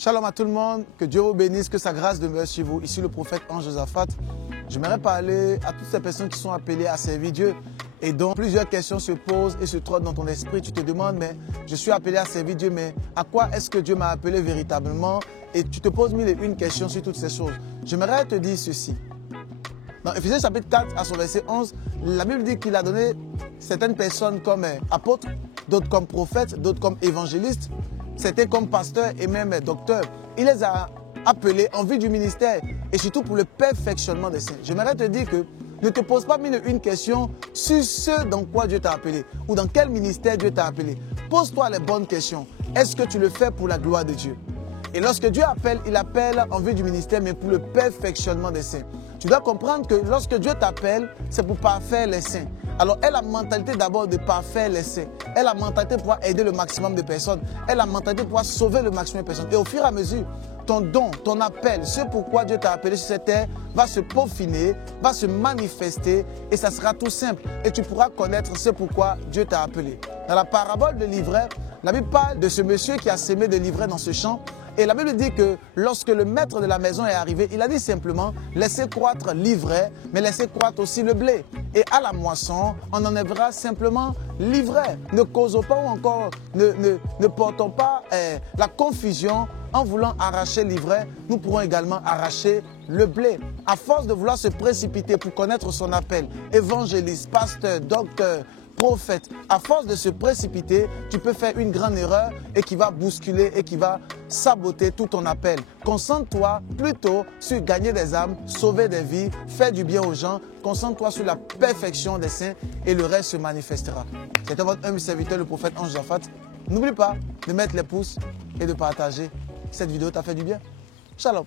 Shalom à tout le monde, que Dieu vous bénisse, que sa grâce demeure sur vous. Ici le prophète Ange Josaphat. J'aimerais parler à toutes ces personnes qui sont appelées à servir Dieu et dont plusieurs questions se posent et se trottent dans ton esprit. Tu te demandes, mais je suis appelé à servir Dieu, mais à quoi est-ce que Dieu m'a appelé véritablement? Et tu te poses mille et une questions sur toutes ces choses. J'aimerais te dire ceci. Dans Éphésiens chapitre 4 à son verset 11, la Bible dit qu'il a donné certaines personnes comme apôtres, d'autres comme prophètes, d'autres comme évangélistes, certains comme pasteurs et même docteurs. Il les a appelés en vue du ministère et surtout pour le perfectionnement des saints. J'aimerais te dire que ne te pose pas mille et une questions sur ce dans quoi Dieu t'a appelé ou dans quel ministère Dieu t'a appelé. Pose-toi les bonnes questions. Est-ce que tu le fais pour la gloire de Dieu? Et lorsque Dieu appelle, il appelle en vue du ministère, mais pour le perfectionnement des saints. Tu dois comprendre que lorsque Dieu t'appelle, c'est pour parfaire les saints. Alors, elle a la mentalité d'abord de parfaire les saints. Elle a la mentalité de pouvoir aider le maximum de personnes. Elle a la mentalité de pouvoir sauver le maximum de personnes. Et au fur et à mesure, ton don, ton appel, ce pourquoi Dieu t'a appelé sur cette terre, va se peaufiner, va se manifester et ça sera tout simple. Et tu pourras connaître ce pourquoi Dieu t'a appelé. Dans la parabole de l'ivraie, la Bible parle de ce monsieur qui a semé de l'ivraie dans ce champ. Et la Bible dit que lorsque le maître de la maison est arrivé, il a dit simplement, laissez croître l'ivraie, mais laissez croître aussi le blé. Et à la moisson, on enlèvera simplement l'ivraie. Ne causons pas ou encore ne portons pas la confusion en voulant arracher l'ivraie. Nous pourrons également arracher le blé. À force de vouloir se précipiter pour connaître son appel, évangéliste, pasteur, docteur, prophète, à force de se précipiter, tu peux faire une grande erreur et qui va bousculer et qui va saboter tout ton appel. Concentre-toi plutôt sur gagner des âmes, sauver des vies, faire du bien aux gens. Concentre-toi sur la perfection des saints et le reste se manifestera. C'était votre humble serviteur, le prophète Ange Josaphat. N'oublie pas de mettre les pouces et de partager. Cette vidéo t'a fait du bien. Shalom.